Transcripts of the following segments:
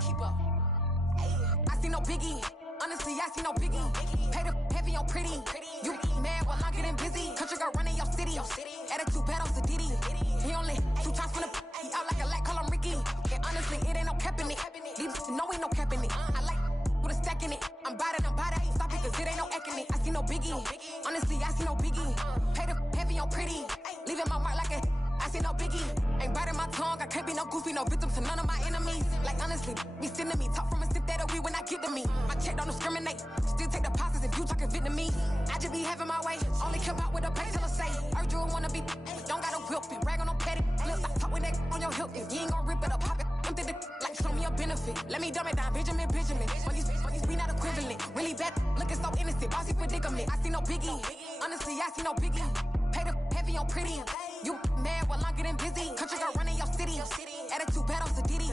keep up. I see no biggie. Honestly, I see no biggie. Pay the heavy on pretty. You mad while I'm getting busy. Country girl running your city. Attitude bad on Diddy. He only 2 times from the he out like a light, call him Ricky. And honestly, it ain't no cap in it. These no ain't no cap in it. I like with a stack in it. I'm bad it. Stop it, cause it ain't no acting it. I see no biggie. Honestly, I see no biggie. Pay the heavy on pretty. Leaving my mark like a I see no biggie. Ain't biting my tongue. I can't be no goofy, no victim to none of my enemies. Like honestly, be sending me talk from a sip that we when I get to me. My check don't discriminate. Still take deposits if you talking Vietnamese. I just be having my way. Only come out with a pay till I say. Heard you wanna be. Don't gotta whip it. Rag on no petty. Flip. I talk with that on your hip. If you ain't gon' rip it up, pop it. Empty the like show me a benefit. Let me dumb it down, Benjamin. When these we not equivalent. Really bad, looking so innocent. Bossy predicament. I see no biggie. Honestly, I see no biggie. Pay the heavy on pretty. You mad while I'm getting busy. Country girl running your city. Attitude bad on Diddy.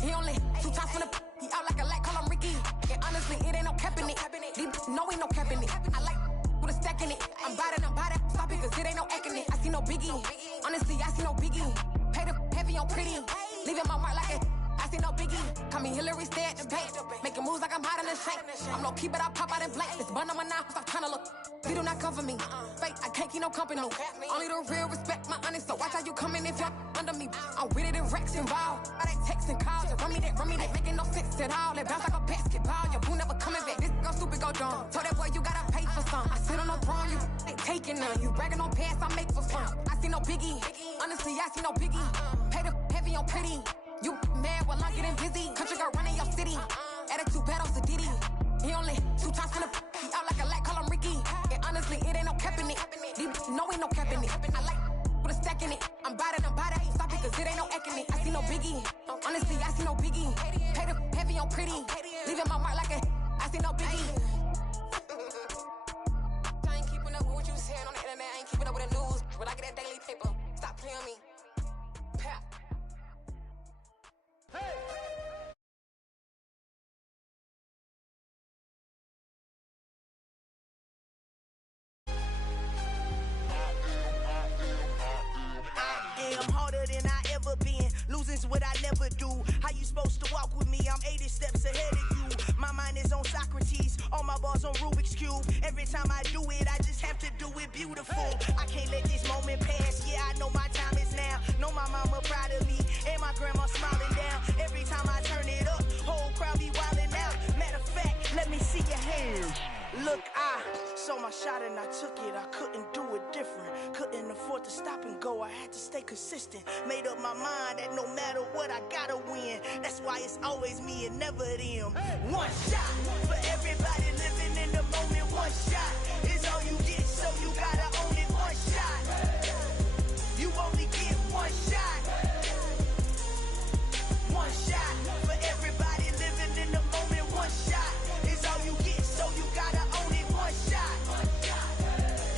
He only 2 times from the he out like a light, call him Ricky. And honestly, it ain't no cap in it. These no ain't no cap in it. I like with a stack in it. I'm bad it. Stop it, cause it ain't no acting it. I see no biggie. Honestly, I see no biggie. Pay the heavy on pretty. Leaving my mark like a I see no biggie. Call me Hillary, stay at the bank. Making moves like I'm hot in the shank. I'm no keep it, I pop out in blank. This bun on my knife, stop trying to look. They do not come for me. Fake, I can't keep no company. Only the real respect my honest. So watch how you coming if you're under me. I'm with it in Rex involved. I they text and calls. You run me that. Making no sense at all. They bounce like a basketball. Your boo never coming back. This go stupid, go dumb. Told that boy you gotta pay for some. I sit on no throne, you ain't taking none. You bragging on past, I make for fun. I see no biggie. Honestly, I see no biggie. Pay the heavy on pretty. You mad while I'm getting busy. Country girl running your city. Attitude bad on Diddy. He only 2 times from the he out like a light, call him Ricky. And honestly, it ain't no cap in it. These no ain't no cap in it. I like with a stack in it. I'm bad it. Stop it, cause it ain't no acting it. I see no biggie. Honestly, I see no biggie. Pay the heavy on pretty. Leaving my mark like a I see no biggie. I ain't keeping up with what you saying on the internet. I ain't keeping up with the news. But I get that daily paper. Stop playing me. Pap. I'm harder than I ever been. Losing's what I never do. How you supposed to walk with me? I'm 80 steps ahead of you. My mind is on Socrates. All my bars on Rubik's Cube. Every time I do it, I just have to do it beautiful. I can't let this moment pass. Yeah, I know my time is now. Know my mama proud of me. And my grandma smiling down. Every time I turn it up, whole crowd be wildin' out. Matter of fact, let me see your hands. Look, I saw my shot and I took it. I couldn't do it different. Couldn't afford to stop and go. I had to stay consistent. Made up my mind that no matter what, I gotta win. That's why it's always me and never them. One shot for everybody living in the moment. One shot is all you get, so you gotta own it. One shot. You only get one shot. One shot for everybody living in the moment. One shot is all you get, so you gotta own it. One shot.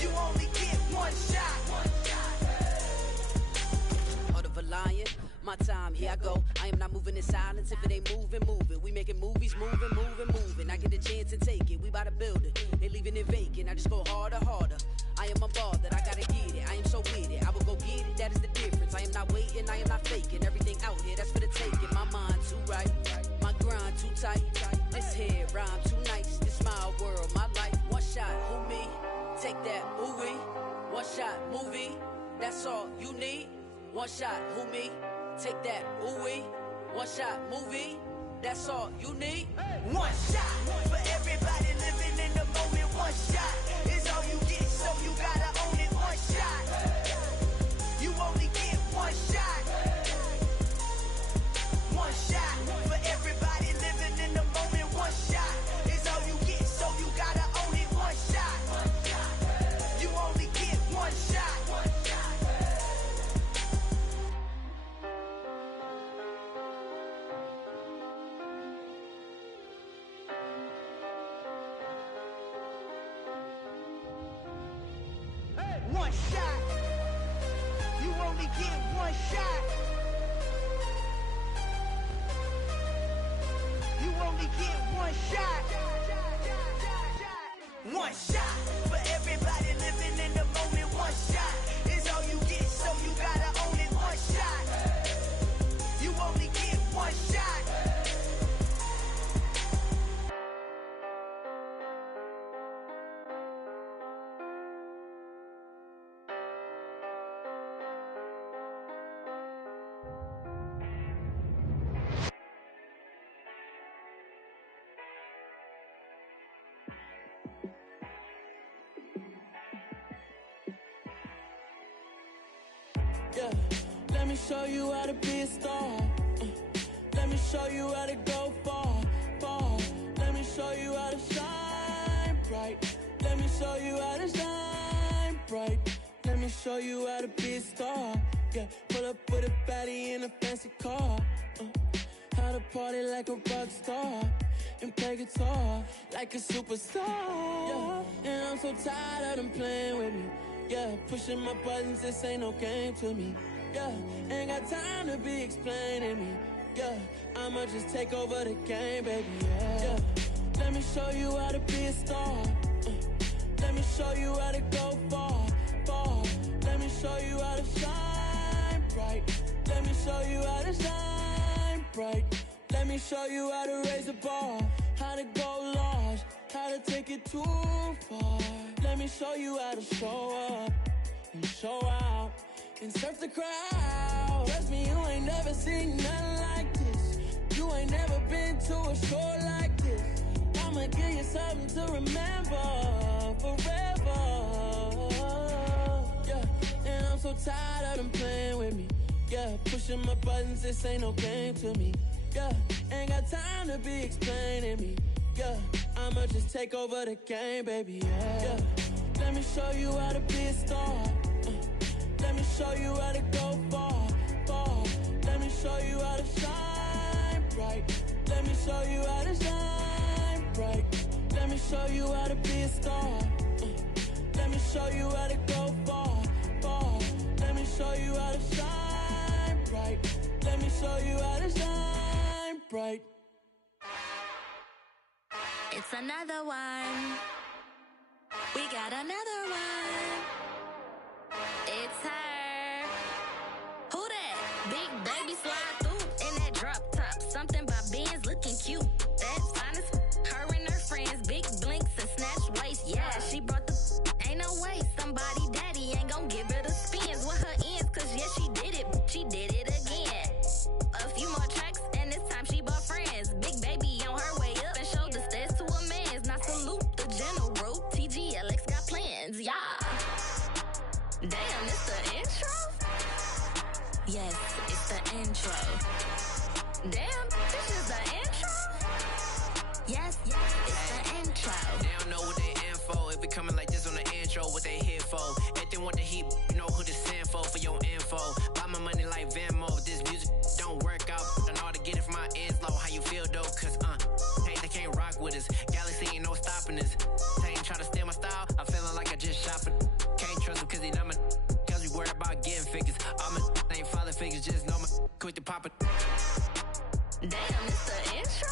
You only get one shot. Heart of a lion, my time, here I go. I am not moving in silence. If it ain't moving, moving. We making movies, moving. I get a chance and take it. We bout to build it. They leaving it vacant. I just go harder. I am a ball that I gotta get it. I am so with it. I will go get it. That is the difference. I am not waiting. I am not faking. Everything out here, that's for the taking. My mind too right. My grind too tight. This head rhyme too nice. This my world, my life. One shot, who me? Take that, ooh wee. One shot, movie. That's all you need. One shot, who me? Take that, ooh wee. One shot, movie. That's all you need. One shot for everybody living in the moment. One shot is all you get, so you gotta own it. One shot. You only get one shot. One shot for everybody living in the moment. One shot is all you get, so you gotta own it. One shot. You only get one shot. One shot. You only get one shot. You only get one shot. One shot for everybody living in the moment. One shot is all you get, so you gotta own it. One shot. You only get one shot. Yeah, let me show you how to be a star. Let me show you how to go far, far. Let me show you how to shine bright. Let me show you how to shine bright. Let me show you how to be a star. Yeah, pull up with a baddie in a fancy car. How to party like a rock star and play guitar like a superstar. Yeah, and I'm so tired of them playing with me. Yeah, pushing my buttons, this ain't no game to me. Yeah, ain't got time to be explaining me. Yeah, I'ma just take over the game, baby. Yeah, let me show you how to be a star. Let me show you how to go far, far. Let me show you how to shine bright. Let me show you how to shine bright. Let me show you how to raise a bar, how to go large, how to take it too far. Let me show you how to show up and show out and surf the crowd. Trust me, you ain't never seen nothing like this. You ain't never been to a show like this. I'ma give you something to remember forever. Yeah, and I'm so tired of them playing with me. Yeah, pushing my buttons, this ain't no game to me. Yeah, ain't got time to be explaining me. Yeah, I'ma just take over the game, baby. Yeah, let me show you how to be a star. Let me show you how to go far, far. Let me show you how to shine bright. Let me show you how to shine bright. Let me show you how to be a star. Let me show you how to go far, far. Let me show you how to shine bright. Let me show you how to shine bright. It's another one. We got another one. It's her. Who that? Big baby slide through in that drop top. Something by Benz looking cute. That's fine as her and her friends. Big blinks and snatch waist. Yeah, she brought the ain't no way. Somebody daddy ain't gon' give her the spins with her ends. Cause yeah, she did it. She did it again. A few more tracks and this time she bought friends. Big baby on her way up and showed the stairs to a man's. Now salute the general. TGLX got plans, yeah. Damn, it's the intro? Yes, it's the intro. Damn, this is the intro? Yes, it's the intro. They don't know what they in for. If we coming like this on the intro, what they here for? If they want the heat, you know who to send for your info. Buy my money like Venmo. If this music don't work out, I know how to get it from my ends low. How you feel though? Cause hey, they can't rock with us. Galaxy ain't no stopping this. They ain't trying to steal my style. I'm feeling like I just shopping. Can't trust him cause he numb. Cause we worried about getting figures. All my ain't father figures, just know my quick to pop it. Damn, it's the intro?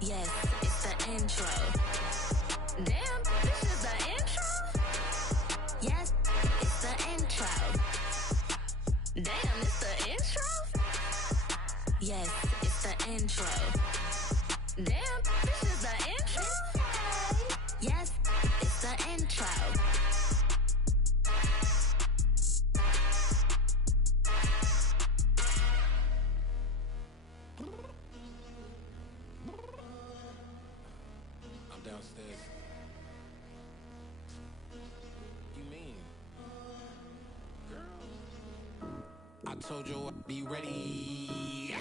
Yes, it's the intro. Damn, this is the intro? Yes, it's the intro. Damn, it's the intro? Yes, it's the intro. Damn, this is the intro? Yes, it's the intro. I'm downstairs. You mean? Girl, I told you I'd be ready.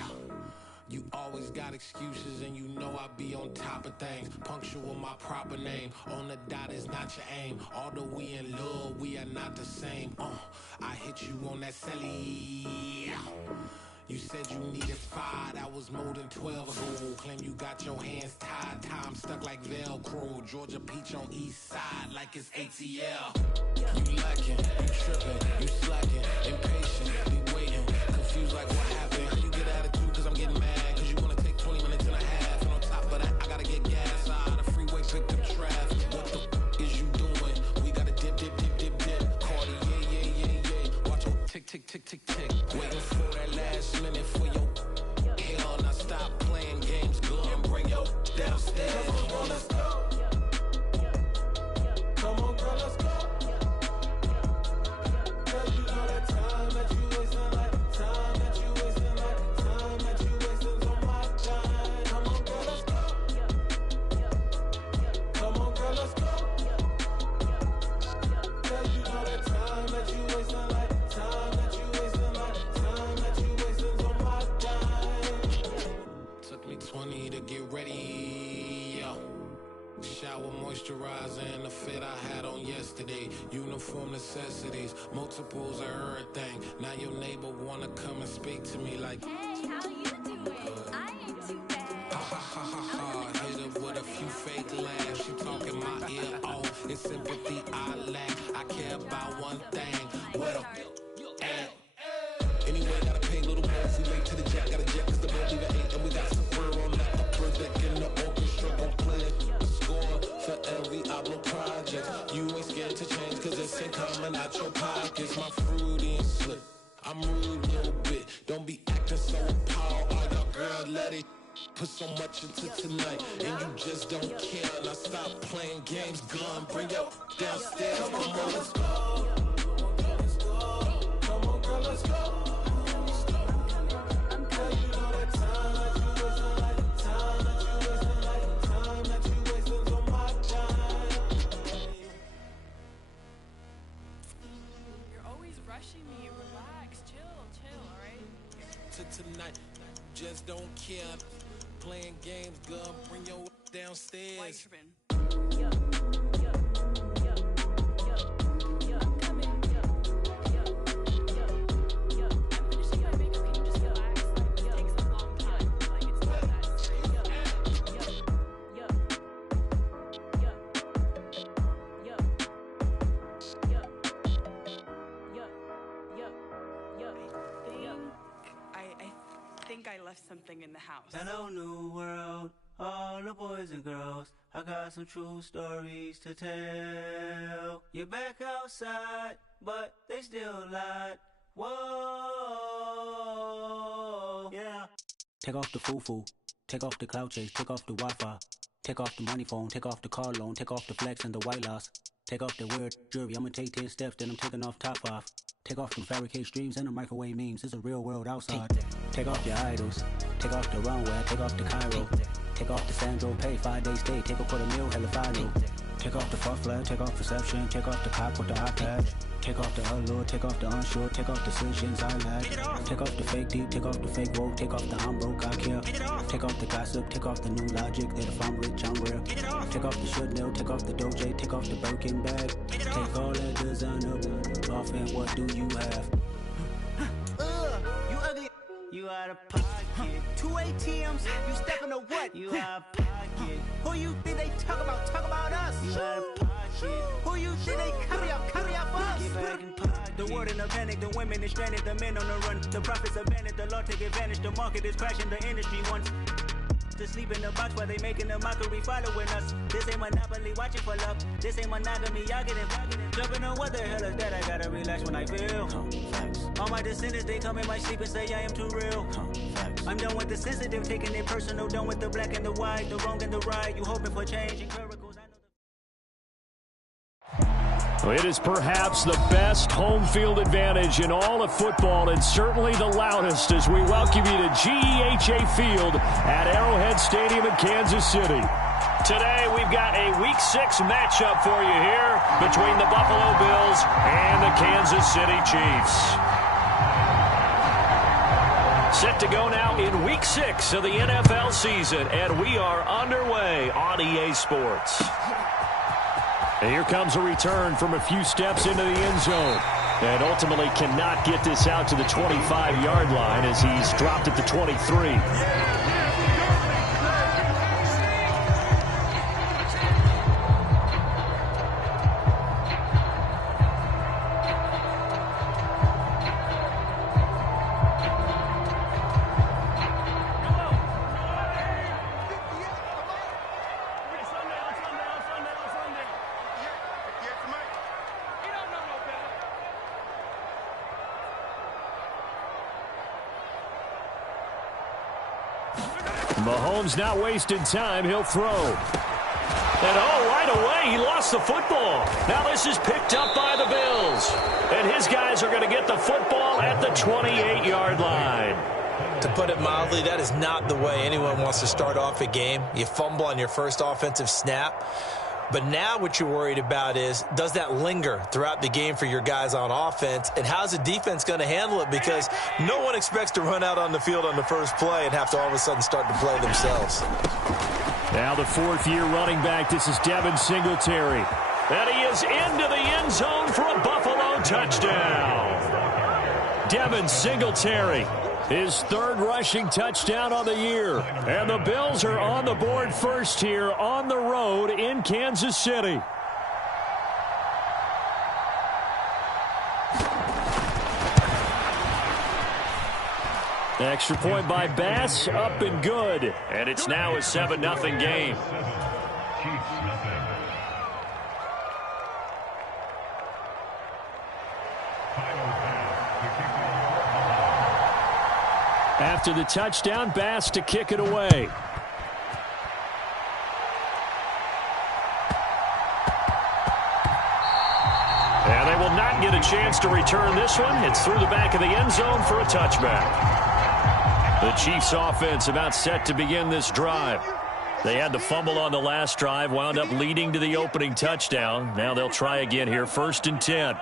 You always got excuses and you know I be on top of things. Punctual my proper name. On the dot is not your aim. Although we in love, we are not the same. I hit you on that celly. You said you needed 5, that was more than 12 ago. Claim you got your hands tied, time stuck like Velcro. Georgia Peach on east side like it's ATL. You lacking, you tripping, you slacking, impatient, be waiting, confused like what happened. You get attitude cause I'm getting mad, cause you wanna take 20 minutes and a half. And on top of that, I gotta get gas out of the freeway, picked up traffic. What the f is you doing? We gotta dip, dip, dip, dip, dip. Cardi, yeah. Watch your tick, tick, tick, tick, tick. Waiting for that last minute for your hell. Now stop playing games, girl, and bring your downstairs. Come on, girl, let's go. Come on, girl, let's go. Cause you know that time that you wasting, like time that you wasting. 20 to get ready. Yeah. Shower moisturizer and the fit I had on yesterday. Uniform necessities, multiples of everything. Now your neighbor wanna come and speak to me like, Hey, how you doing? I ain't too bad. ha ha ha ha ha. Hit her with a few fake laughs. She talking my ear off. It's sympathy I lack. I care about one thing. What a at. Anyway, gotta pay a little more. If we late to the jack, gotta jet cause the boat leave at 8. And we got some fur on the upper deck in the orchestra. Gon' play it. Score for every album project. You ain't scared to change cause it's in common out your pockets. My fruity and slick. I'm rude a little bit. Don't be acting so appalled. Oh, your girl, let it put so much into tonight. And you just don't care. Now stop playing games. Gun, bring your downstairs. Come on, let's go. Come on, girl, let's go. Tonight, just don't care. Playing games, girl, bring your downstairs. Why you tripping? I left something in the house. Hello, new world, all the boys and girls. I got some true stories to tell. You're back outside, but they still lied. Whoa, yeah. Take off the foo-foo, take off the cloud chase, take off the Wi-Fi, take off the money phone, take off the car loan, take off the flex and the white loss. Take off the weird jewelry, I'ma take 10 steps, then I'm taking off top 5. Take off them fabricate streams and the microwave memes, it's a real world outside. Take off your idols, take off the runway, take off the Cairo. Take off the Sandro pay, 5-day stay, take a $250,000, hella final. Take off the fuck flag, take off perception, take off the cop with the iPad. Take off the allure, take off the unsure, take off decisions I lack. Take off the fake deep, take off the fake woke, take off the I'm broke, I care. Take off the gossip, take off the new logic, that if I'm rich, I'm real. Take off the should know, take off the Doja, take off the Birkin bag. Take all that designer off and what do you have? You ugly. You out of pocket. 2 ATMs, you stepping to what? You out of pocket. Who you think they talk about? Talk about us. You out of pocket. Who you think they carry up for Get us? back in pocket. The world in a panic, the women is stranded, the men on the run. The profits abandoned, the law take advantage. The market is crashing, the industry wants to sleep in the box while they making a mockery following us. This ain't monopoly, watching for love. This ain't monogamy, y'all getting jumping on what the hell is that? I gotta relax when I feel. All my descendants, they come in my sleep and say I am too real. I'm done with the sensitive, taking it personal. Done with the black and the white, the wrong and the right. You hoping for change and miracles. It is perhaps the best home field advantage in all of football, and certainly the loudest, as we welcome you to GEHA Field at Arrowhead Stadium in Kansas City. Today we've got a Week 6 matchup for you here between the Buffalo Bills and the Kansas City Chiefs. Set to go now in Week 6 of the NFL season, and we are underway on EA Sports. And here comes a return from a few steps into the end zone. And ultimately cannot get this out to the 25-yard line as he's dropped at the 23. Mahomes not wasting time. He'll throw. And right away, he lost the football. Now this is picked up by the Bills. And his guys are going to get the football at the 28-yard line. To put it mildly, that is not the way anyone wants to start off a game. You fumble on your first offensive snap. But now what you're worried about is, does that linger throughout the game for your guys on offense? And how's the defense going to handle it? Because no one expects to run out on the field on the first play and have to all of a sudden start to play themselves. Now the fourth-year running back, this is Devin Singletary. And he is into the end zone for a Buffalo touchdown. Devin Singletary, his third rushing touchdown on the year. And the Bills are on the board first here on the road in Kansas City. Extra point by Bass, up and good. And it's now a 7-0 game. After the touchdown, Bass to kick it away. And they will not get a chance to return this one. It's through the back of the end zone for a touchback. The Chiefs offense about set to begin this drive. They had the fumble on the last drive, wound up leading to the opening touchdown. Now they'll try again here, 1st and 10.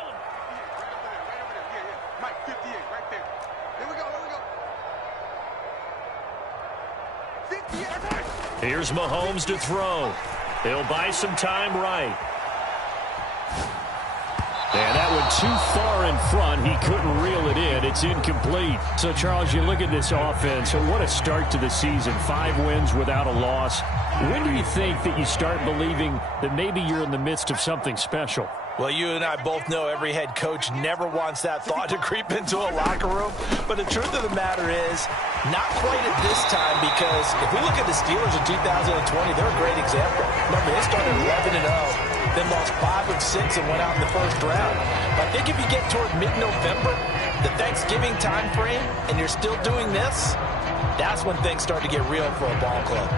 Here's Mahomes to throw. He'll buy some time right. And that one too far in front. He couldn't reel it in. It's incomplete. So, Charles, you look at this offense. What a start to the season. 5 wins without a loss. When do you think that you start believing that maybe you're in the midst of something special? Well, you and I both know every head coach never wants that thought to creep into a locker room. But the truth of the matter is, not quite at this time, because if we look at the Steelers in 2020, they're a great example. Remember, they started 11-0, then lost 5 of 6 and went out in the first round. But I think if you get toward mid-November, the Thanksgiving time frame, and you're still doing this, that's when things start to get real for a ball club.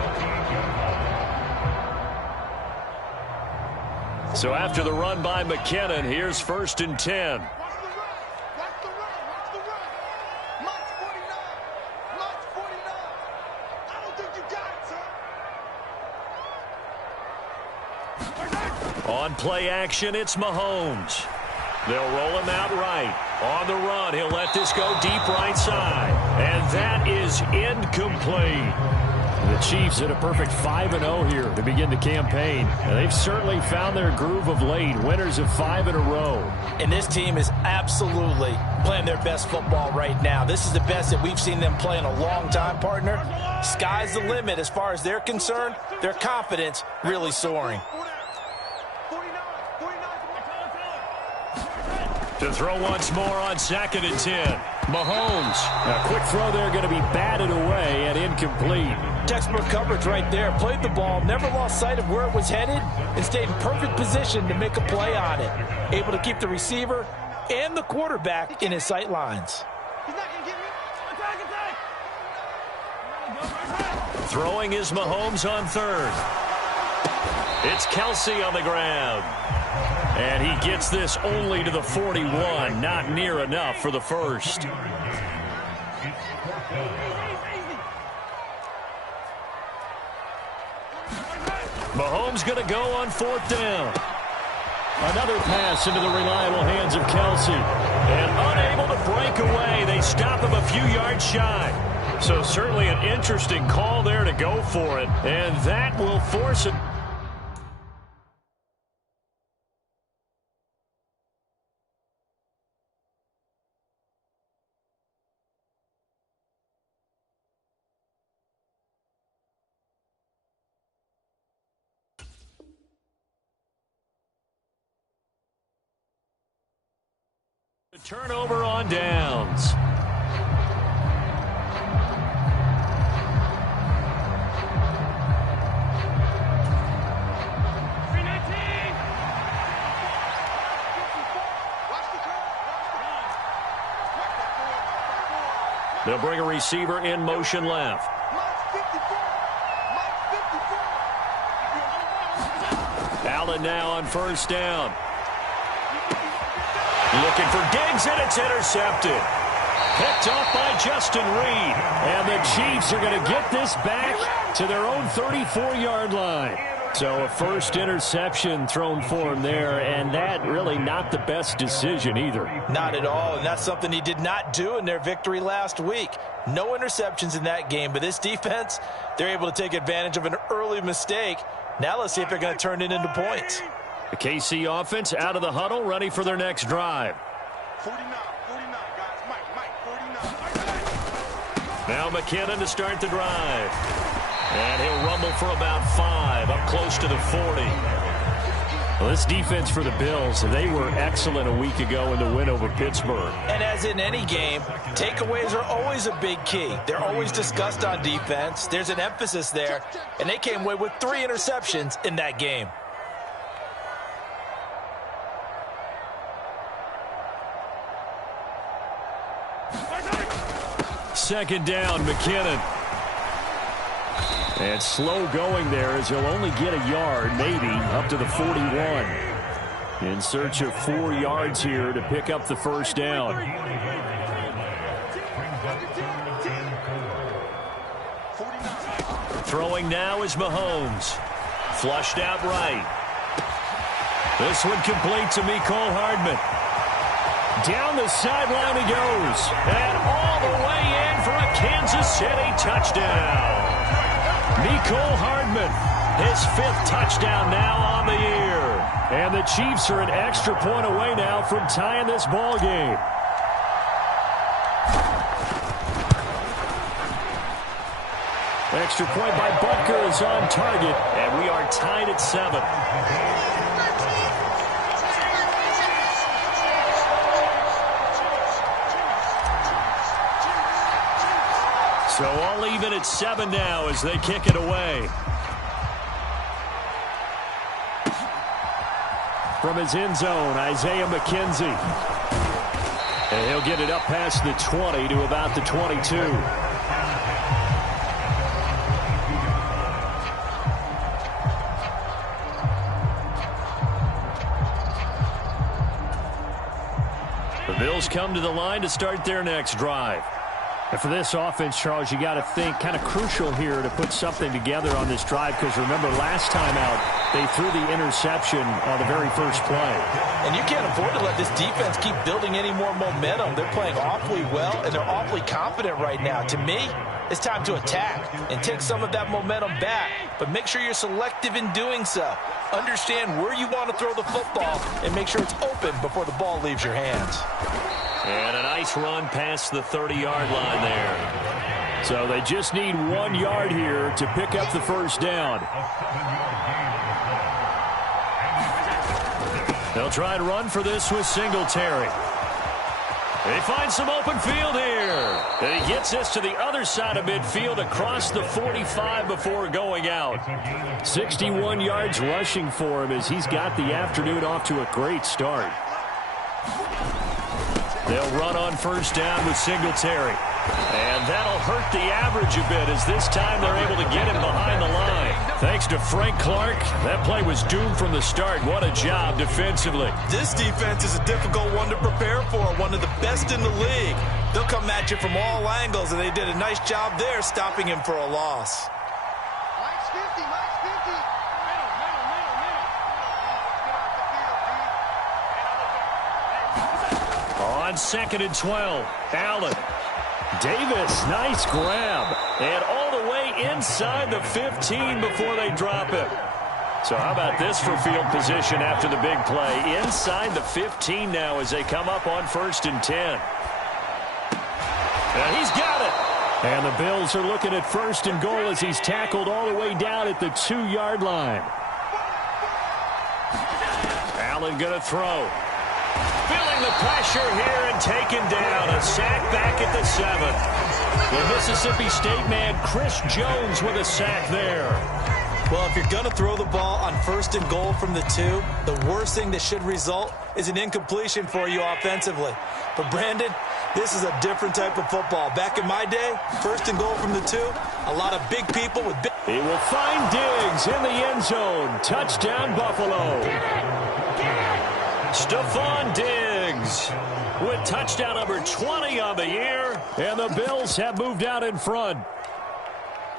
So after the run by McKinnon, here's 1st and 10. On play action, it's Mahomes. They'll roll him out right. On the run, he'll let this go deep right side. And that is incomplete. The Chiefs at a perfect 5-0 here to begin the campaign. And they've certainly found their groove of late. Winners of 5 in a row. And this team is absolutely playing their best football right now. This is the best that we've seen them play in a long time, partner. Sky's the limit as far as they're concerned. Their confidence really soaring. To throw once more on 2nd and 10. Mahomes. A quick throw there going to be batted away and incomplete. Textbook coverage right there. Played the ball, never lost sight of where it was headed, and stayed in perfect position to make a play on it. Able to keep the receiver and the quarterback in his sight lines. Throwing is Mahomes on 3rd. It's Kelsey on the ground. And he gets this only to the 41. Not near enough for the 1st. Mahomes going to go on 4th down. Another pass into the reliable hands of Kelsey. And unable to break away. They stop him a few yards shy. So certainly an interesting call there to go for it. And that will force it. Turnover on downs. They'll bring a receiver in motion left. Allen now on 1st down. Looking for Diggs, and it's intercepted. Picked off by Justin Reed. And the Chiefs are going to get this back to their own 34-yard line. So a first interception thrown for him there, and that really not the best decision either. Not at all, and that's something he did not do in their victory last week. No interceptions in that game, but this defense, they're able to take advantage of an early mistake. Now let's see if they're going to turn it into points. The KC offense out of the huddle, ready for their next drive. 49, guys. Mike, 49. Now McKinnon to start the drive. And he'll rumble for about 5, up close to the 40. Well, this defense for the Bills, they were excellent a week ago in the win over Pittsburgh. And as in any game, takeaways are always a big key. They're always discussed on defense. There's an emphasis there, and they came away with 3 interceptions in that game. Second down, McKinnon. And slow going there as he'll only get a yard, maybe, up to the 41. In search of 4 yards here to pick up the first down. Throwing now is Mahomes. Flushed out right. This one complete to Mecole Hardman. Down the sideline he goes. And all the way in for a Kansas City touchdown. Mecole Hardman, his 5th touchdown now on the year. And the Chiefs are an extra point away now from tying this ball game. Extra point by Butker is on target, and we are tied at 7. So all even at 7 now as they kick it away. From his end zone, Isaiah McKenzie. And he'll get it up past the 20 to about the 22. The Bills come to the line to start their next drive. And for this offense, Charles, you got to think kind of crucial here to put something together on this drive because remember last time out they threw the interception on the very first play. And you can't afford to let this defense keep building any more momentum. They're playing awfully well and they're awfully confident right now. To me, it's time to attack and take some of that momentum back, but make sure you're selective in doing so. Understand where you want to throw the football and make sure it's open before the ball leaves your hands. And a nice run past the 30-yard line there. So they just need 1 yard here to pick up the first down. They'll try and run for this with Singletary. They find some open field here. And he gets this to the other side of midfield across the 45 before going out. 61 yards rushing for him as he's got the afternoon off to a great start. They'll run on first down with Singletary. And that'll hurt the average a bit as this time they're able to get him behind the line. Thanks to Frank Clark, that play was doomed from the start. What a job defensively. This defense is a difficult one to prepare for, one of the best in the league. They'll come at you from all angles, and they did a nice job there stopping him for a loss. Mike's 50. On 2nd and 12, Allen. Davis, nice grab. And all the way inside the 15 before they drop it. So how about this for field position after the big play? Inside the 15 now as they come up on 1st and 10. And he's got it. And the Bills are looking at 1st and goal as he's tackled all the way down at the 2-yard line. Allen going to throw. Feeling the pressure here and taken down. A sack back at the 7. The Mississippi State man, Chris Jones, with a sack there. Well, if you're going to throw the ball on 1st and goal from the 2, the worst thing that should result is an incompletion for you offensively. But, Brandon, this is a different type of football. Back in my day, 1st and goal from the 2, a lot of big people with big... He will find Diggs in the end zone. Touchdown, Buffalo. Stephon Diggs with touchdown number 20 on the year, and the Bills have moved out in front.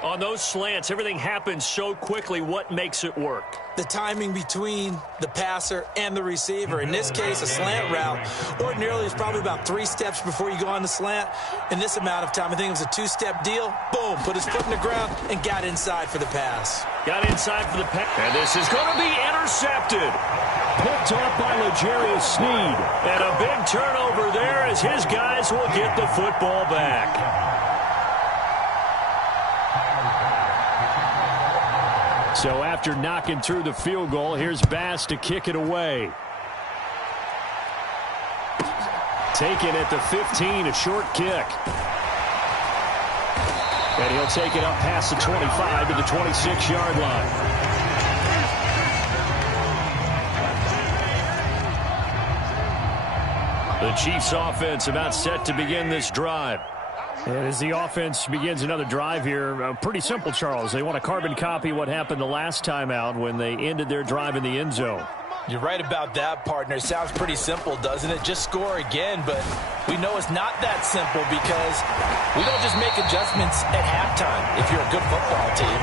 On those slants, everything happens so quickly. What makes it work? The timing between the passer and the receiver. In this case, a slant route ordinarily is probably about 3 steps before you go on the slant. In this amount of time, I think it was a 2-step deal. Boom, put his foot in the ground and got inside for the pass. Got inside for the pass. And this is going to be intercepted. Picked up by L'Jarius Sneed. And a big turnover there as his guys will get the football back. So after knocking through the field goal, here's Bass to kick it away. Taken at the 15, a short kick. And he'll take it up past the 25 to the 26-yard line. The Chiefs offense about set to begin this drive. And as the offense begins another drive here, pretty simple, Charles. They want to carbon copy what happened the last time out when they ended their drive in the end zone. You're right about that, partner. Sounds pretty simple, doesn't it? Just score again, but we know it's not that simple because we don't just make adjustments at halftime if you're a good football team.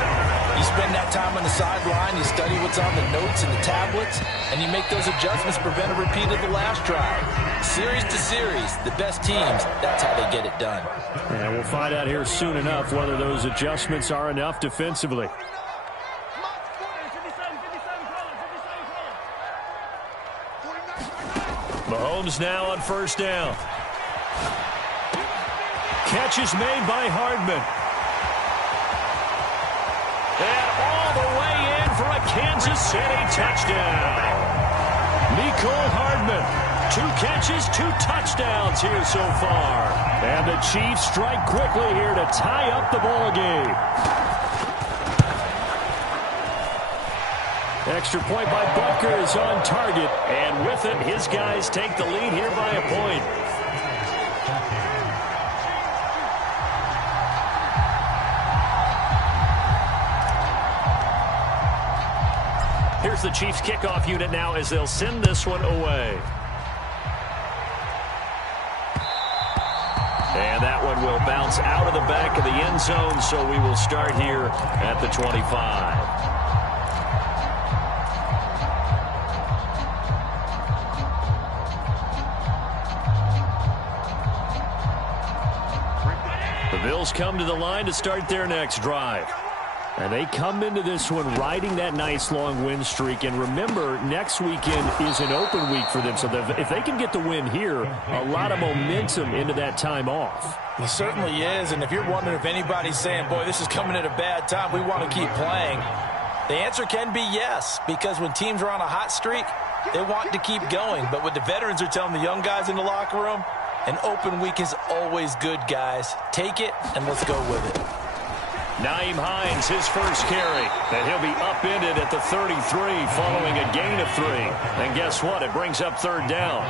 You spend that time on the sideline, you study what's on the notes and the tablets, and you make those adjustments to prevent a repeat of the last drive. Series to series, the best teams, that's how they get it done. And we'll find out here soon enough whether those adjustments are enough defensively. Mahomes now on first down. Catch is made by Hardman. And all the way in for a Kansas City touchdown. Mecole Hardman. 2 catches, 2 touchdowns here so far. And the Chiefs strike quickly here to tie up the ball game. Extra point by Butker is on target, and with it, his guys take the lead here by a point. Here's the Chiefs kickoff unit now as they'll send this one away. And that one will bounce out of the back of the end zone, so we will start here at the 25. Bills come to the line to start their next drive. And they come into this one riding that nice long win streak. And remember, next weekend is an open week for them. So if they can get the win here, a lot of momentum into that time off. It certainly is. And if you're wondering if anybody's saying, boy, this is coming at a bad time, we want to keep playing, the answer can be yes. Because when teams are on a hot streak, they want to keep going. But what the veterans are telling the young guys in the locker room, an open week is always good, guys. Take it, and let's go with it. Nyheim Hines, his first carry. And he'll be upended at the 33 following a gain of 3. And guess what? It brings up third down.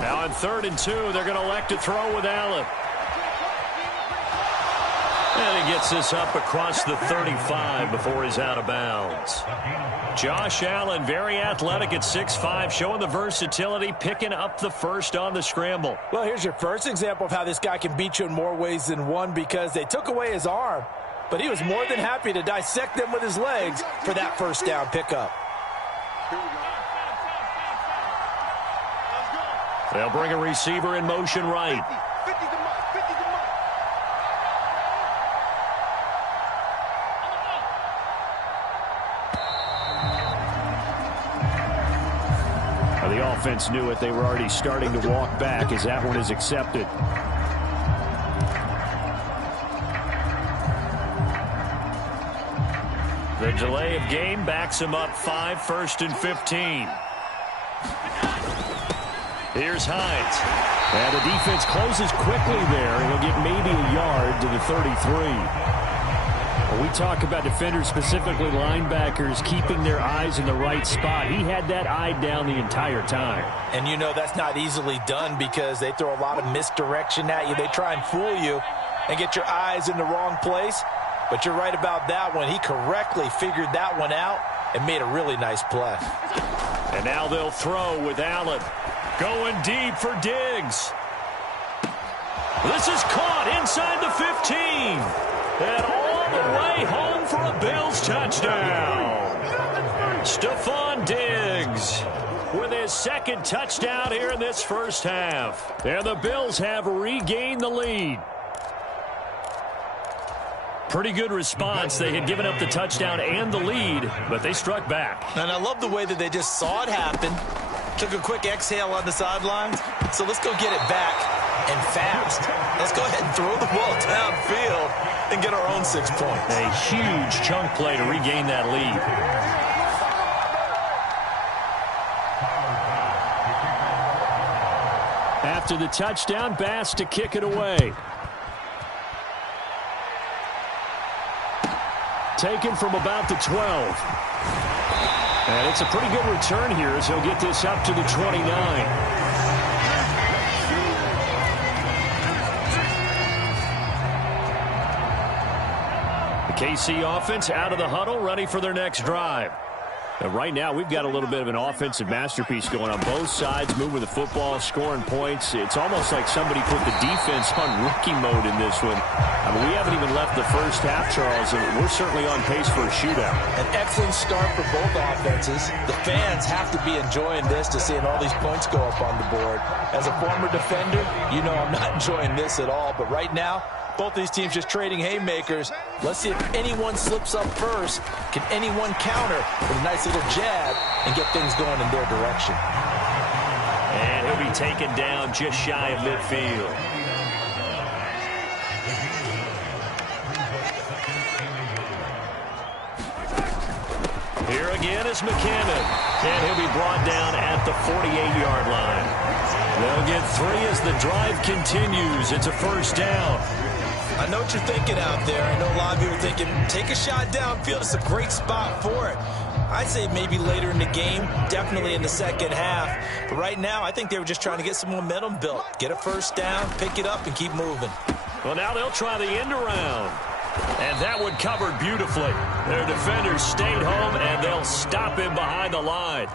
Now on 3rd and 2, they're going to elect to throw with Allen. And he gets this up across the 35 before he's out of bounds. Josh Allen, very athletic at 6'5", showing the versatility, picking up the first on the scramble. Well, here's your first example of how this guy can beat you in more ways than one, because they took away his arm, but he was more than happy to dissect them with his legs for that first down pickup. They'll bring a receiver in motion right. The offense knew it. They were already starting to walk back as that one is accepted. The delay of game backs him up 5, 1st and 15. Here's Hines. And the defense closes quickly there, and he'll get maybe a yard to the 33. When we talk about defenders, specifically linebackers, keeping their eyes in the right spot, he had that eye down the entire time. And you know that's not easily done because they throw a lot of misdirection at you. They try and fool you and get your eyes in the wrong place. But you're right about that one. He correctly figured that one out and made a really nice play. And now they'll throw with Allen. Going deep for Diggs. This is caught inside the 15. And all the way home for a Bills touchdown. Stephon Diggs with his second touchdown here in this first half. And the Bills have regained the lead. Pretty good response. They had given up the touchdown and the lead, but they struck back. And I love the way that they just saw it happen. Took a quick exhale on the sidelines. So let's go get it back and fast. Let's go ahead and throw the ball downfield and get our own 6 points. A huge chunk play to regain that lead. After the touchdown, Bass to kick it away. Taken from about the 12. And it's a pretty good return here as he'll get this up to the 29. The KC offense out of the huddle, ready for their next drive. And right now, we've got a little bit of an offensive masterpiece going on both sides, moving the football, scoring points. It's almost like somebody put the defense on rookie mode in this one. I mean, we haven't even left the first half, Charles, and we're certainly on pace for a shootout. An excellent start for both offenses. The fans have to be enjoying this to seeing all these points go up on the board. As a former defender, you know I'm not enjoying this at all, but right now, both these teams just trading haymakers. Let's see if anyone slips up first. Can anyone counter with a nice little jab and get things going in their direction? And he'll be taken down just shy of midfield. Here again is McKinnon. And he'll be brought down at the 48-yard line. They'll get 3 as the drive continues. It's a first down. I know what you're thinking out there. I know a lot of you are thinking, take a shot downfield. It's a great spot for it. I'd say maybe later in the game, definitely in the second half. But right now, I think they were just trying to get some momentum built. Get a first down, pick it up, and keep moving. Well, now they'll try the end around. And that one covered beautifully. Their defenders stayed home, and they'll stop him behind the line.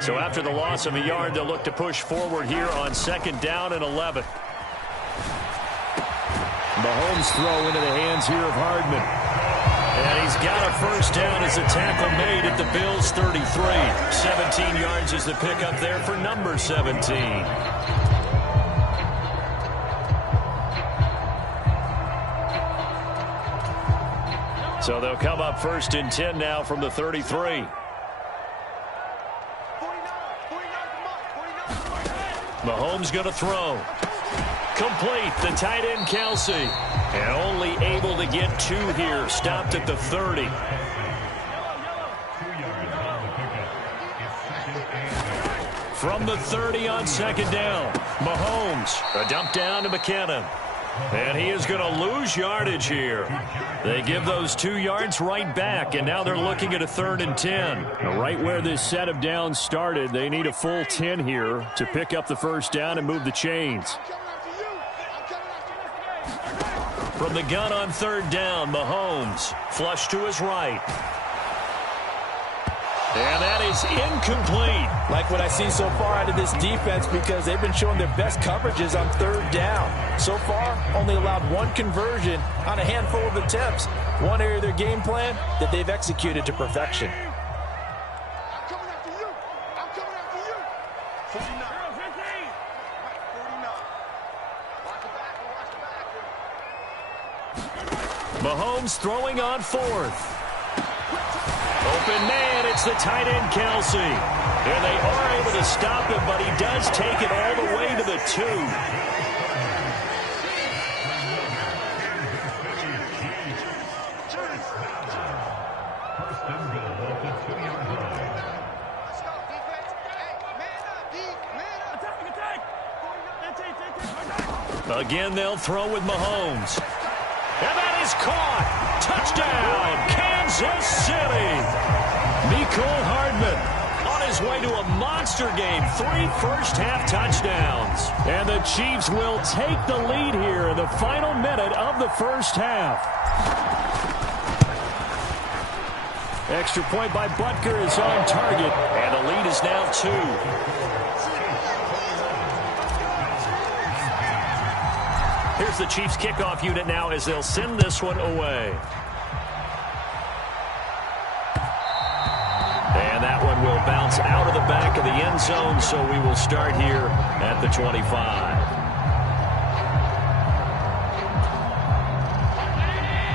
So after the loss of a yard, they'll look to push forward here on second down and 11. Mahomes throw into the hands here of Hardman. And he's got a first down as a tackle made at the Bills' 33. 17 yards is the pickup there for number 17. So they'll come up first and 10 now from the 33. Mahomes going to throw. Complete, the tight end Kelsey. And only able to get 2 here. Stopped at the 30. From the 30 on second down, Mahomes. A dump down to McKinnon. And he is going to lose yardage here. They give those 2 yards right back, and now they're looking at a 3rd and 10. Right where this set of downs started, they need a full 10 here to pick up the first down and move the chains. From the gun on 3rd down, Mahomes. Flush to his right. And that is incomplete. Like what I've seen so far out of this defense, because they've been showing their best coverages on 3rd down. So far, only allowed 1 conversion on a handful of attempts. One area of their game plan that they've executed to perfection. I'm coming after you. I'm coming after you. 49. 49. Watch the back. Watch the back. Mahomes throwing on 4th. Open man, it's the tight end Kelsey. And they are able to stop him, but he does take it all the way to the 2. Again, they'll throw with Mahomes. And that is caught. Touchdown, Kansas City. Mecole Hardman on his way to a monster game. 3 first-half touchdowns. And the Chiefs will take the lead here in the final minute of the first half. Extra point by Butker is on target, and the lead is now 2. Here's the Chiefs kickoff unit now as they'll send this one away. And that one will bounce out of the back of the end zone, so we will start here at the 25.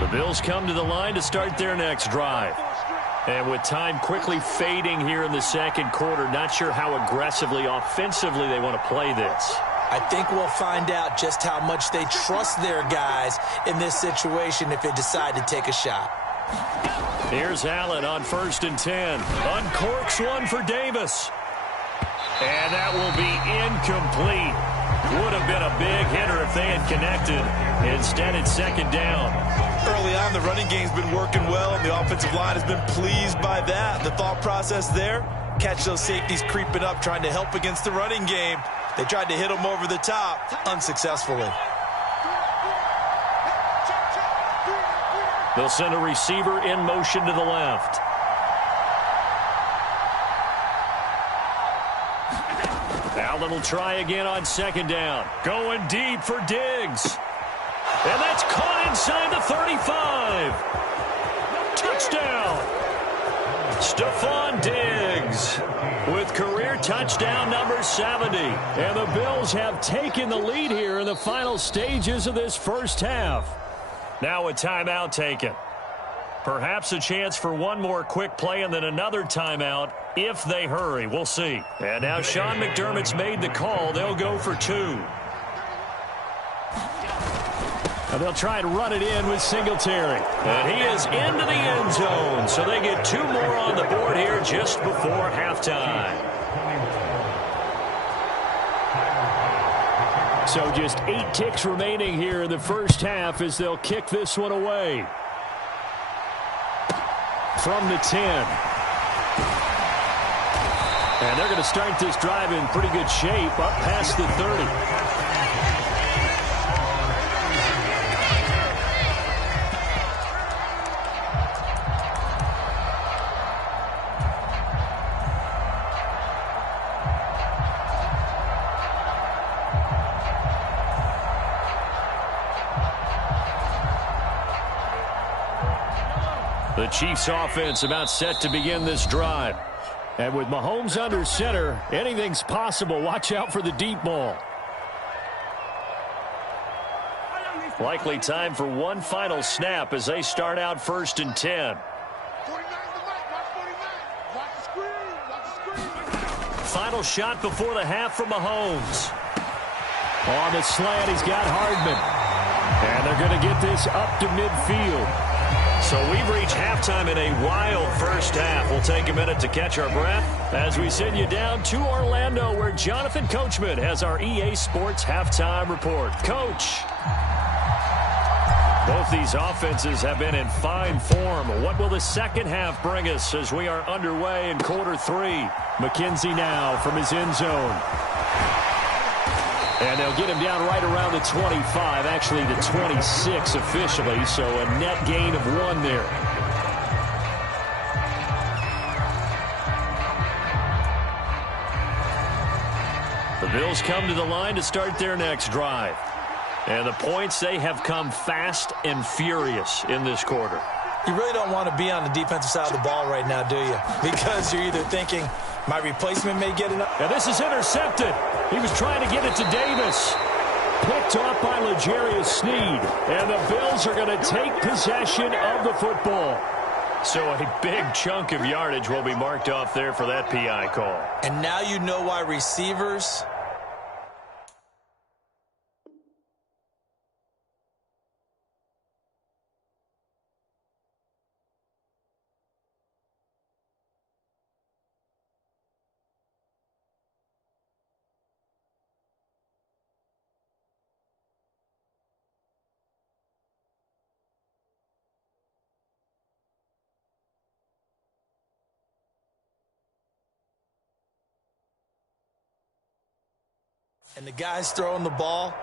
The Bills come to the line to start their next drive. And with time quickly fading here in the second quarter, not sure how aggressively, offensively they want to play this. I think we'll find out just how much they trust their guys in this situation if they decide to take a shot. Here's Allen on 1st and 10. Uncorks one for Davis. And that will be incomplete. Would have been a big hitter if they had connected. Instead, it's 2nd down. Early on, the running game's been working well, and the offensive line has been pleased by that. The thought process there, catch those safeties creeping up, trying to help against the running game. They tried to hit them over the top, unsuccessfully. They'll send a receiver in motion to the left. Allen will try again on 2nd down. Going deep for Diggs. And that's caught inside the 35. Touchdown. Stephon Diggs with career touchdown number 70. And the Bills have taken the lead here in the final stages of this first half. Now a timeout taken. Perhaps a chance for one more quick play and then another timeout if they hurry. We'll see. And now Sean McDermott's made the call. They'll go for 2. And they'll try and run it in with Singletary. And he is into the end zone. So they get 2 more on the board here just before halftime. So just 8 ticks remaining here in the first half as they'll kick this one away. From the 10. And they're going to start this drive in pretty good shape up past the 30. The Chiefs offense about set to begin this drive. And with Mahomes under center, anything's possible. Watch out for the deep ball. Likely time for one final snap as they start out 1st and 10. Final shot before the half from Mahomes. On the slant, he's got Hardman. And they're going to get this up to midfield. So we've reached halftime in a wild first half. We'll take a minute to catch our breath as we send you down to Orlando, where Jonathan Coachman has our EA Sports halftime report. Coach, both these offenses have been in fine form. What will the second half bring us as we are underway in quarter 3? McKenzie now from his end zone. And they'll get him down right around the 25, actually the 26 officially, so a net gain of 1 there. The Bills come to the line to start their next drive. And the points, they have come fast and furious in this quarter. You really don't want to be on the defensive side of the ball right now, do you? Because you're either thinking, my replacement may get enough. Now this is intercepted. He was trying to get it to Davis. Picked off by L'Jarius Sneed. And the Bills are going to take possession of the football. So a big chunk of yardage will be marked off there for that PI call. And now you know why receivers... And the guys throwing the ball,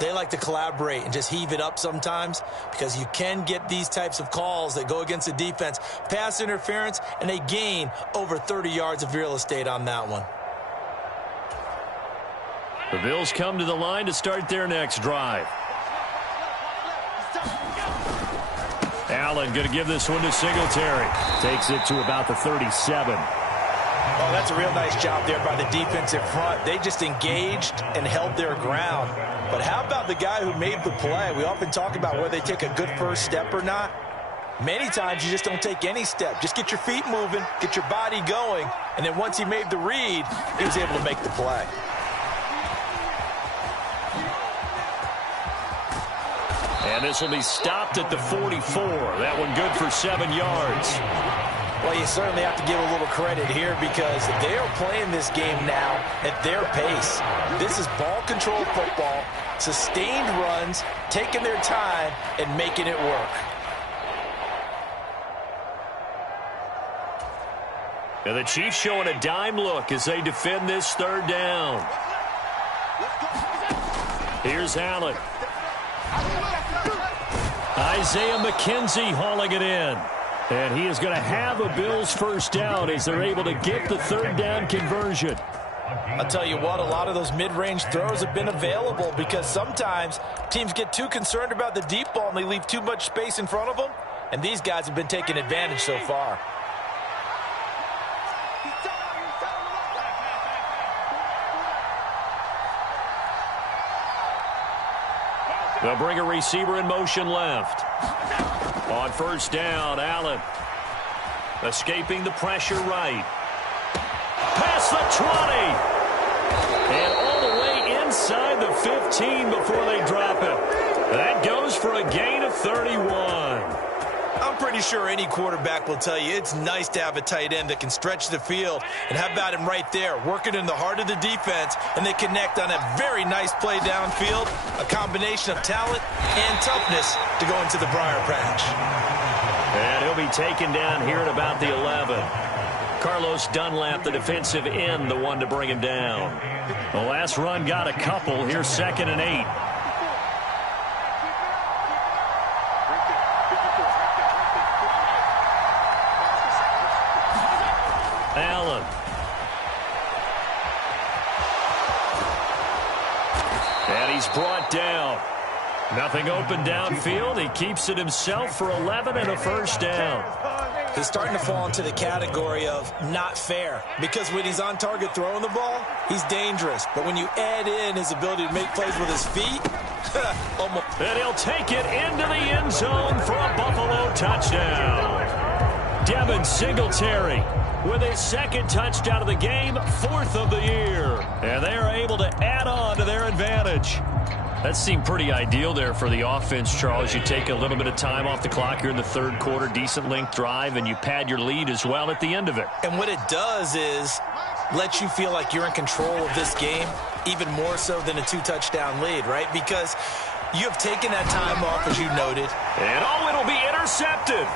They like to collaborate and just heave it up sometimes because you can get these types of calls that go against the defense. Pass interference, and they gain over 30 yards of real estate on that one. The Bills come to the line to start their next drive. Allen going to give this one to Singletary. Takes it to about the 37. Oh, that's a real nice job there by the defensive front. They just engaged and held their ground. But how about the guy who made the play? We often talk about whether they take a good first step or not. Many times you just don't take any step. Just get your feet moving, get your body going, and then once he made the read, he was able to make the play. And this will be stopped at the 44. That one good for 7 yards. Well, you certainly have to give a little credit here because they are playing this game now at their pace. This is ball control football, sustained runs, taking their time, and making it work. And the Chiefs showing a dime look as they defend this third down. Here's Allen. Isaiah McKenzie hauling it in. And he is going to have a Bills first down as they're able to get the third down conversion. I'll tell you what, a lot of those mid-range throws have been available because sometimes teams get too concerned about the deep ball and they leave too much space in front of them. And these guys have been taking advantage so far. They'll bring a receiver in motion left. On first down, Allen. Escaping the pressure right. Past the 20. And all the way inside the 15 before they drop it. That goes for a gain of 31. I'm pretty sure any quarterback will tell you it's nice to have a tight end that can stretch the field. And how about him right there, working in the heart of the defense, and they connect on a very nice play downfield, a combination of talent and toughness to go into the briar patch. And he'll be taken down here at about the 11. Carlos Dunlap, the defensive end, the one to bring him down. The last run got a couple. Here's 2nd and 8. Allen. And he's brought down. Nothing open downfield. He keeps it himself for 11 and a first down. He's starting to fall into the category of not fair because when he's on target throwing the ball, he's dangerous. But when you add in his ability to make plays with his feet, almost. And he'll take it into the end zone for a Buffalo touchdown. Devin Singletary with his 2nd touchdown of the game, 4th of the year. And they are able to add on to their advantage. That seemed pretty ideal there for the offense, Charles. You take a little bit of time off the clock here in the third quarter, decent length drive, and you pad your lead as well at the end of it. And what it does is let you feel like you're in control of this game, even more so than a 2-touchdown lead, right? Because you have taken that time off, as you noted. And oh, it'll be intercepted.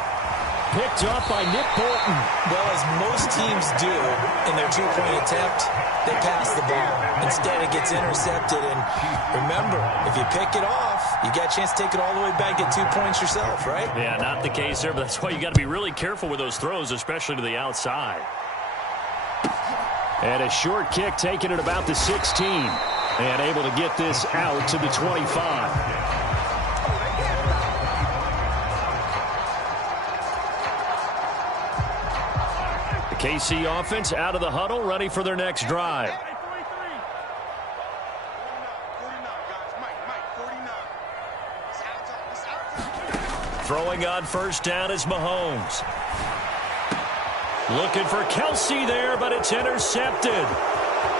Picked up by Nick Bolton. Well, as most teams do in their 2-point attempt, they pass the ball. Instead, it gets intercepted. And remember, if you pick it off, you got a chance to take it all the way back, get 2 points yourself, right? Yeah, not the case there, but that's why you got to be really careful with those throws, especially to the outside. And a short kick taken at about the 16. And able to get this out to the 25. KC offense out of the huddle, ready for their next drive. Throwing on first down is Mahomes. Looking for Kelsey there, but it's intercepted.